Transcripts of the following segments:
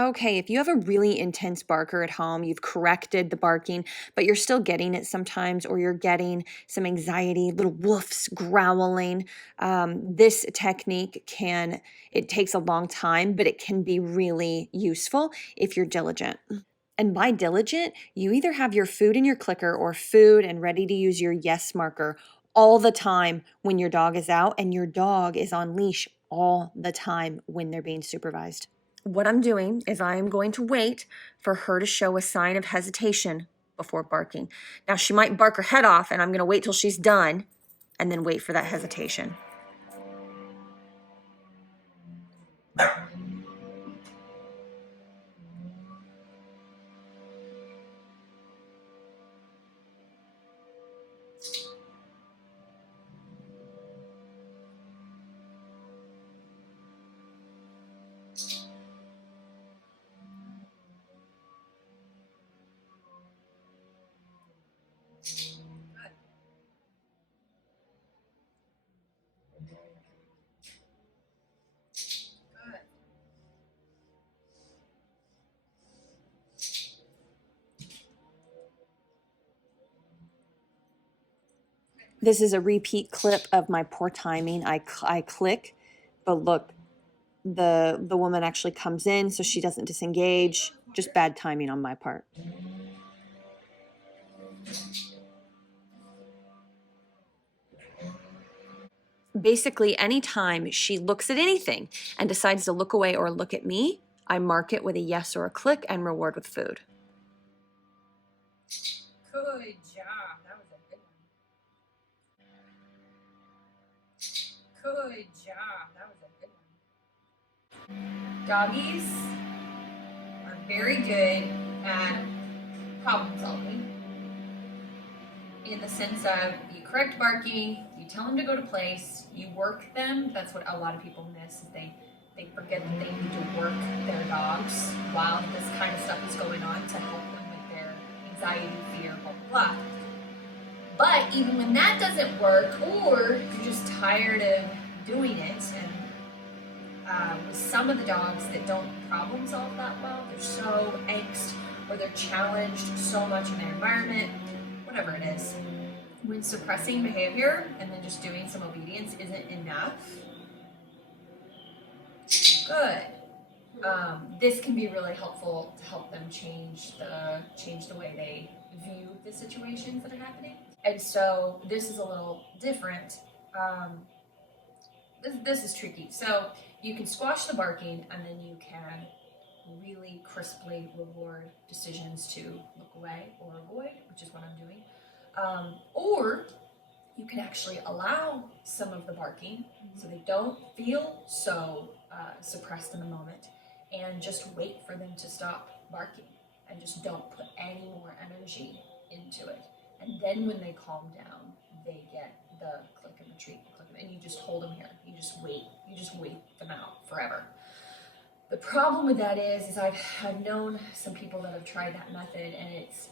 Okay, if you have a really intense barker at home, you've corrected the barking, but you're still getting it sometimes, or you're getting some anxiety, little woofs growling, this technique it takes a long time, but it can be really useful if you're diligent. And by diligent, you either have your food in your clicker or food and ready to use your yes marker all the time when your dog is out, and your dog is on leash all the time when they're being supervised. What I'm doing is I'm going to wait for her to show a sign of hesitation before barking. Now, she might bark her head off, and I'm going to wait till she's done and then wait for that hesitation. This is a repeat clip of my poor timing. I click, but look, the woman actually comes in so she doesn't disengage. Just bad timing on my part. Basically, anytime she looks at anything and decides to look away or look at me, I mark it with a yes or a click and reward with food. Good job. That was a good one. Good job. That was a good one. Doggies are very good at problem solving in the sense of you correct barking, you tell them to go to place, you work them. That's what a lot of people miss is they forget that they need to work their dogs while this kind of stuff is going on to help them with their anxiety, fear, blah, blah, blah. But even when that doesn't work, or you're just tired of doing it, and with some of the dogs that don't problem solve that well, they're so angst or they're challenged so much in their environment, whatever it is, when suppressing behavior and then just doing some obedience isn't enough, good. This can be really helpful to help them change the way they view the situations that are happening. And so this is a little different. This is tricky. So you can squash the barking, and then you can really crisply reward decisions to look away or avoid, which is what I'm doing. Or you can actually allow some of the barking so they don't feel so suppressed in the moment, and just wait for them to stop barking and just don't put any more energy into it. And then when they calm down, they get the click and retreat, and you just hold them here. You just wait them out forever. The problem with that is I've known some people that have tried that method, and it's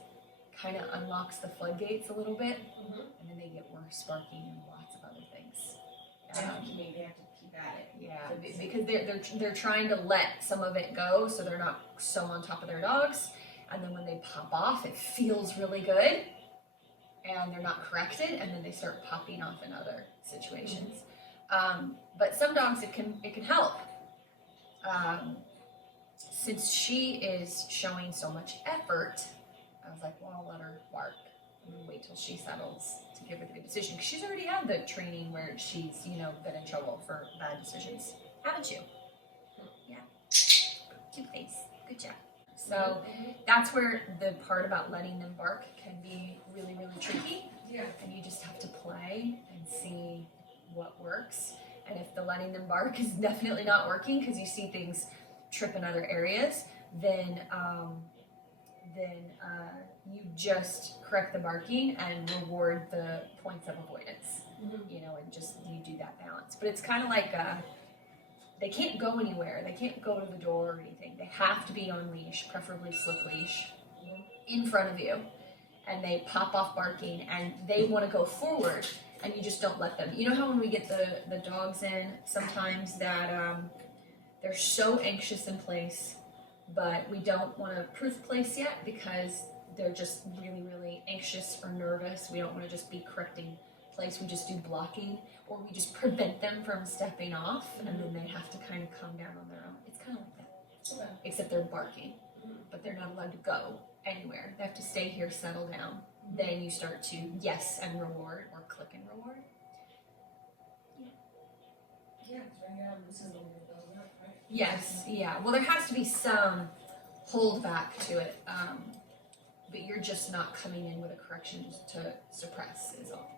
kind of unlocks the floodgates a little bit, and then they get worse barking and lots of other things. They have to keep at it. Yeah, because they're trying to let some of it go, so they're not so on top of their dogs. And then when they pop off, it feels really good, and they're not corrected, and then they start popping off in other situations. But some dogs, it can help. Since she is showing so much effort, I was like, well, I'll let her bark and then wait till she settles to give her the good decision. Because she's already had the training where she's, been in trouble for bad decisions. Haven't you? Yeah. Two-face. Good job. So that's where the part about letting them bark can be really, really tricky. Yeah. And you just have to play and see what works. And if the letting them bark is definitely not working because you see things trip in other areas, then you just correct the barking and reward the points of avoidance, and just you do that balance. But it's kind of like they can't go anywhere. They can't go to the door or anything. They have to be on leash, preferably slip leash, in front of you. And they pop off barking, and they want to go forward, and you just don't let them. You know how when we get the dogs in, sometimes that they're so anxious in place, but we don't want to proof place yet because they're just really, really anxious or nervous. We don't want to just be correcting place. We just do blocking, or we just prevent them from stepping off, and then they have to kind of calm down on their own. It's kind of like that, Okay. except they're barking, but they're not allowed to go anywhere. They have to stay here, settle down. Then you start to yes and reward, or click and reward. Yeah, because right now this is a little bit built up, right? Yes, yeah. Well, there has to be some hold back to it, but you're just not coming in with a correction to suppress, is all.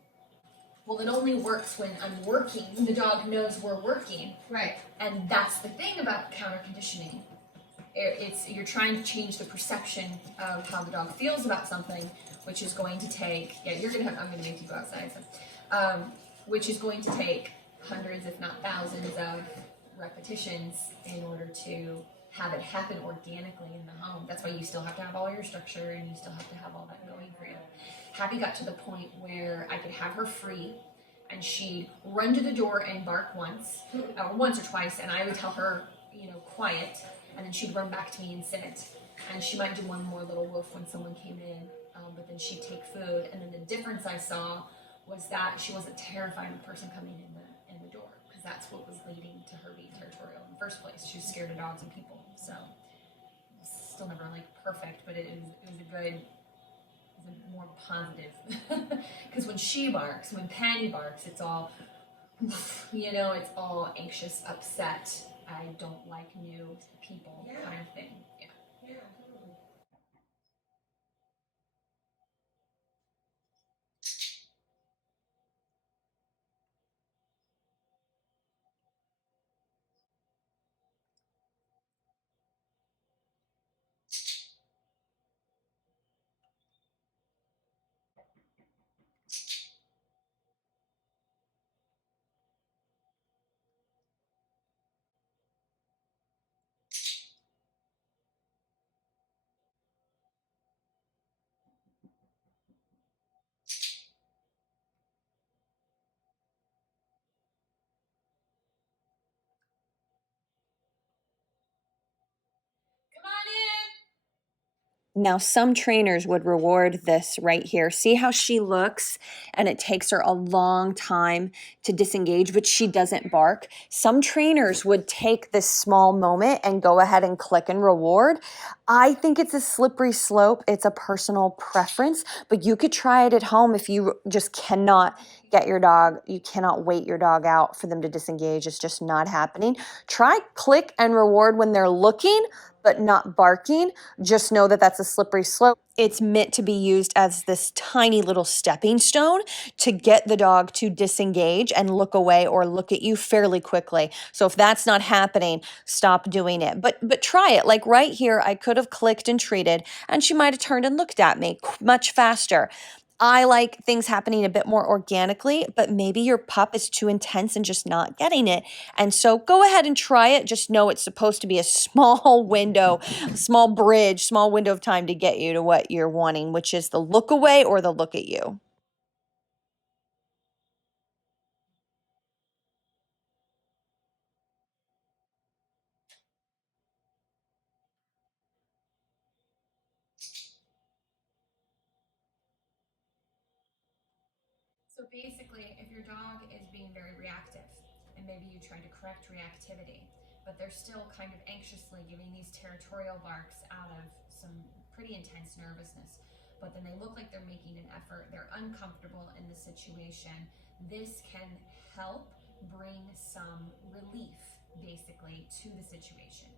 Well, it only works when I'm working. The dog knows we're working, Right. and that's the thing about counter conditioning. It's you're trying to change the perception of how the dog feels about something, which is going to take. Yeah, you're gonna have. I'm gonna make you go outside. So, which is going to take hundreds, if not thousands, of repetitions in order to have it happen organically in the home. That's why you still have to have all your structure and you still have to have all that going for you. Happy got to the point where I could have her free and she'd run to the door and bark once or twice, and I would tell her, quiet, and then she'd run back to me and sit. And she might do one more little woof when someone came in, but then she'd take food. And then the difference I saw was that she wasn't terrifying the person coming in the door, because that's what was leading to her being territorial in the first place. She was scared of dogs and people. So still never like perfect, but it was a more positive. Because when she barks, when Penny barks, it's all it's all anxious, upset. I don't like new people, kind of thing. Yeah. Yeah, totally. Come on in. Now, some trainers would reward this right here. See how she looks, and it takes her a long time to disengage, but she doesn't bark. Some trainers would take this small moment and go ahead and click and reward. I think it's a slippery slope. It's a personal preference, but you could try it at home if you just cannot get your dog, you cannot wait your dog out for them to disengage. It's just not happening. Try click and reward when they're looking, but not barking. Just know that that's a slippery slope. It's meant to be used as this tiny little stepping stone to get the dog to disengage and look away or look at you fairly quickly. So if that's not happening, stop doing it. But try it. Like right here, I could have clicked and treated, and she might have turned and looked at me much faster. I like things happening a bit more organically, but maybe your pup is too intense and just not getting it. And so go ahead and try it. Just know it's supposed to be a small window, small bridge, small window of time to get you to what you're wanting, which is the look away or the look at you. So basically, if your dog is being very reactive, and maybe you try to correct reactivity, but they're still kind of anxiously giving these territorial barks out of some pretty intense nervousness, but then they look like they're making an effort, they're uncomfortable in the situation, this can help bring some relief, basically, to the situation.